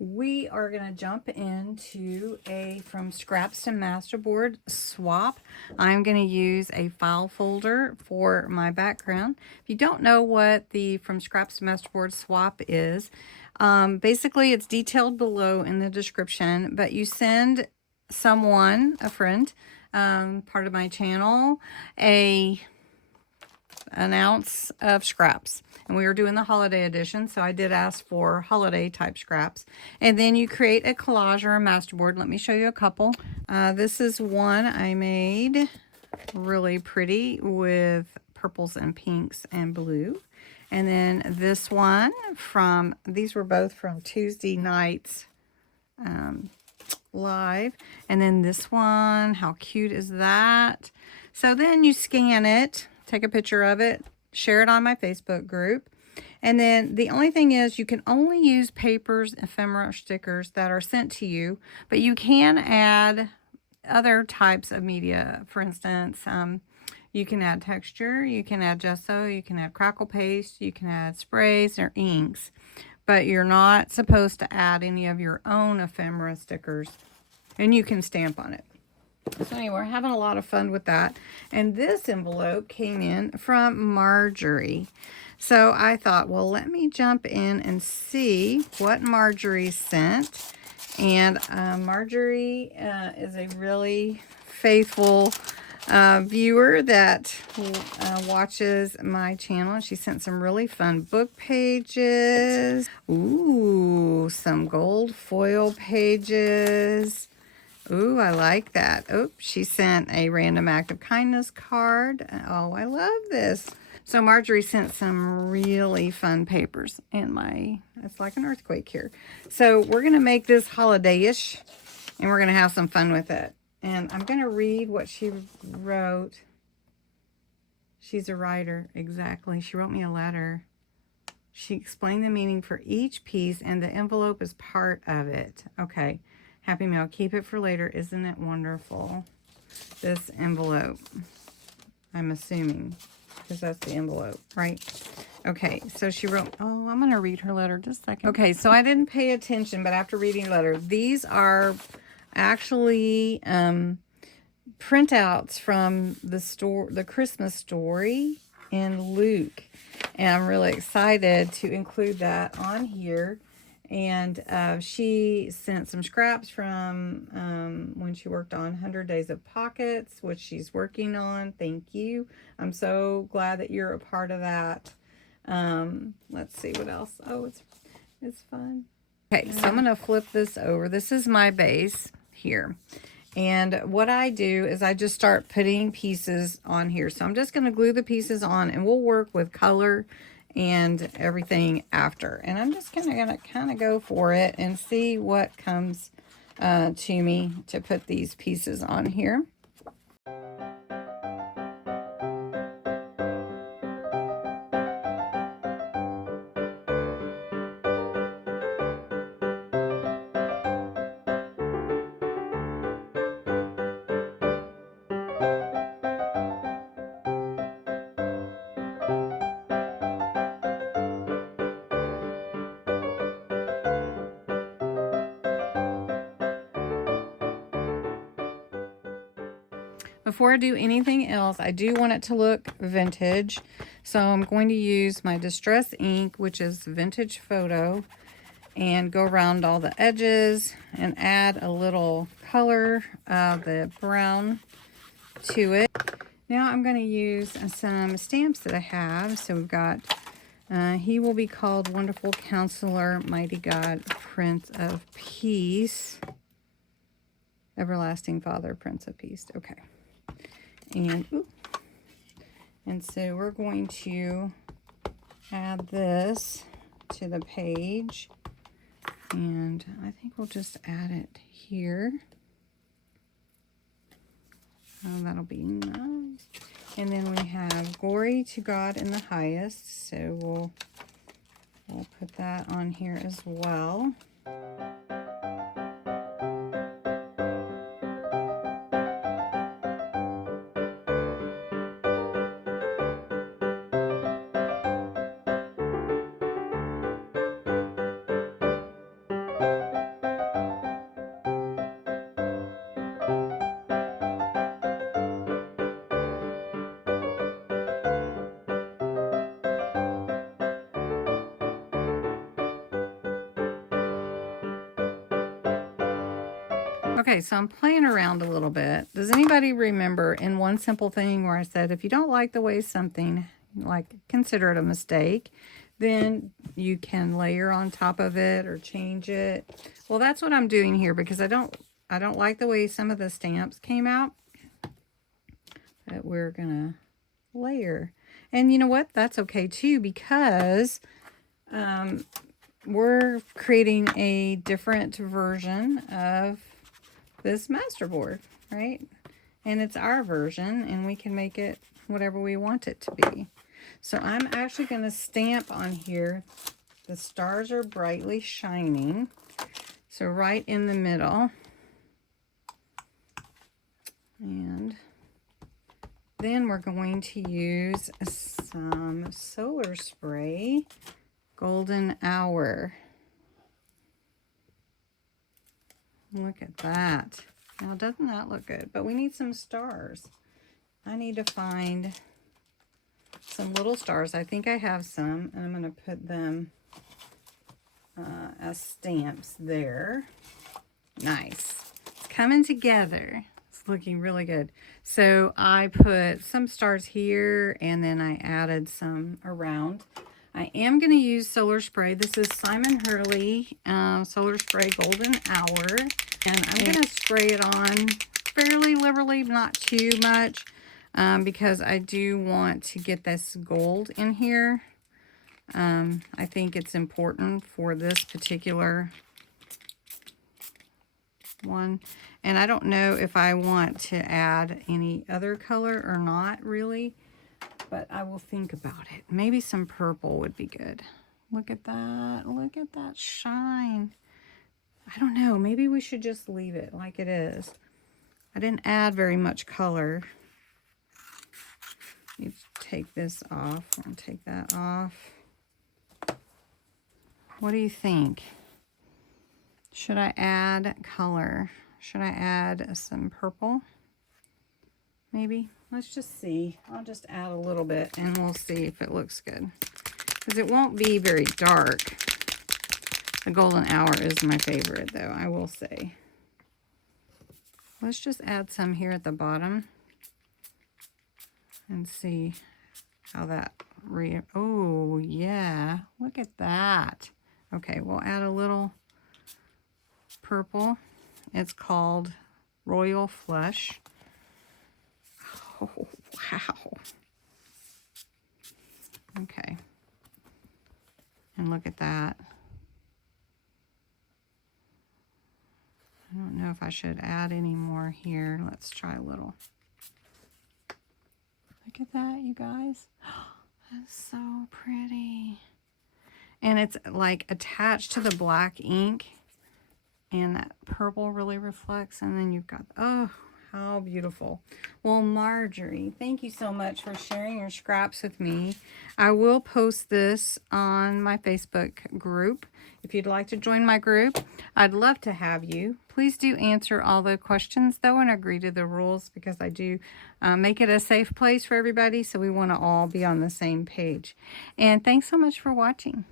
We are going to jump into a From Scraps to Masterboard swap. I'm going to use a file folder for my background. If you don't know what the From Scraps to Masterboard swap is, basically it's detailed below in the description, but you send someone, a friend, part of my channel, an ounce of scraps, and we were doing the holiday edition, so I did ask for holiday type scraps. And then you create a collage or a masterboard. Let me show you a couple. This is one I made really pretty with purples and pinks and blue. And then this one these were both from Tuesday nights live. And then this one, how cute is that? So then you scan it, take a picture of it, share it on my Facebook group. And then the only thing is you can only use papers, ephemera, stickers that are sent to you, but you can add other types of media. For instance, you can add texture, you can add gesso, you can add crackle paste, you can add sprays or inks, but you're not supposed to add any of your own ephemera stickers, and you can stamp on it. So anyway, we're having a lot of fun with that. And this envelope came in from Marjorie. So I thought, well, let me jump in and see what Marjorie sent. And Marjorie is a really faithful viewer that watches my channel. She sent some really fun book pages. Ooh, some gold foil pages. Ooh, I like that. Oh, she sent a random act of kindness card. Oh, I love this. So Marjorie sent some really fun papers in it's like an earthquake here. So we're going to make this holiday-ish, and we're going to have some fun with it. And I'm going to read what she wrote. She's a writer, exactly. She wrote me a letter. She explained the meaning for each piece, and the envelope is part of it. Okay. Happy Mail, keep it for later. Isn't it wonderful? This envelope, I'm assuming, because that's the envelope, right? Okay, so she wrote, oh, I'm going to read her letter just a second. Okay, so I didn't pay attention, but after reading the letter, these are actually printouts from the Christmas story in Luke. And I'm really excited to include that on here. And she sent some scraps from when she worked on 100 Days of Pockets, which she's working on. Thank you. I'm so glad that you're a part of that. Let's see what else. Oh, it's fun. Okay, so I'm going to flip this over. This is my base here. And what I do is I just start putting pieces on here. So I'm just going to glue the pieces on, and we'll work with color and everything after. And I'm just gonna kind of go for it and see what comes to me to put these pieces on here. Before I do anything else, I do want it to look vintage. So I'm going to use my Distress ink, which is Vintage Photo, and go around all the edges and add a little color, the brown, to it. Now I'm going to use some stamps that I have. So we've got He Will Be Called Wonderful Counselor, Mighty God, Prince of Peace, Everlasting Father, Prince of Peace. Okay. And so we're going to add this to the page, and I think we'll just add it here. Oh, that'll be nice. And then we have Glory to God in the Highest, so we'll put that on here as well. Okay, so I'm playing around a little bit. Does anybody remember in One Simple Thing where I said, if you don't like the way something, like consider it a mistake, then you can layer on top of it or change it. Well, that's what I'm doing here because I don't like the way some of the stamps came out. But we're gonna layer. And you know what? That's okay too, because we're creating a different version of this masterboard, right? And it's our version, and we can make it whatever we want it to be. So I'm actually going to stamp on here. The stars are brightly shining. So right in the middle. And then we're going to use some solar spray, golden hour. Look at that. Now, doesn't that look good? But we need some stars. I need to find some little stars. I think I have some, and I'm going to put them as stamps there. Nice. It's coming together. It's looking really good. So I put some stars here, and then I added some around. I am going to use solar spray. This is Simon Hurley Solar Spray Golden Hour. And I'm going to spray it on fairly liberally, not too much, because I do want to get this gold in here. I think it's important for this particular one. And I don't know if I want to add any other color or not, really. But I will think about it. Maybe some purple would be good. Look at that. Look at that shine. I don't know. Maybe we should just leave it like it is. I didn't add very much color. You take this off. I'll take that off. What do you think? Should I add color? Should I add some purple? Maybe. Let's just see. I'll just add a little bit and we'll see if it looks good. Because it won't be very dark. The golden hour is my favorite though, I will say. Let's just add some here at the bottom. And see how that oh yeah, look at that. Okay, we'll add a little purple. It's called Royal Flush. Oh, wow. Okay. And look at that. I don't know if I should add any more here. Let's try a little. Look at that, you guys. That's so pretty. And it's like attached to the black ink. And that purple really reflects. And then you've got, oh, how beautiful. Well, Marjorie, thank you so much for sharing your scraps with me. I will post this on my Facebook group. If you'd like to join my group, I'd love to have you. Please do answer all the questions, though, and agree to the rules, because I do make it a safe place for everybody, so we want to all be on the same page. And thanks so much for watching.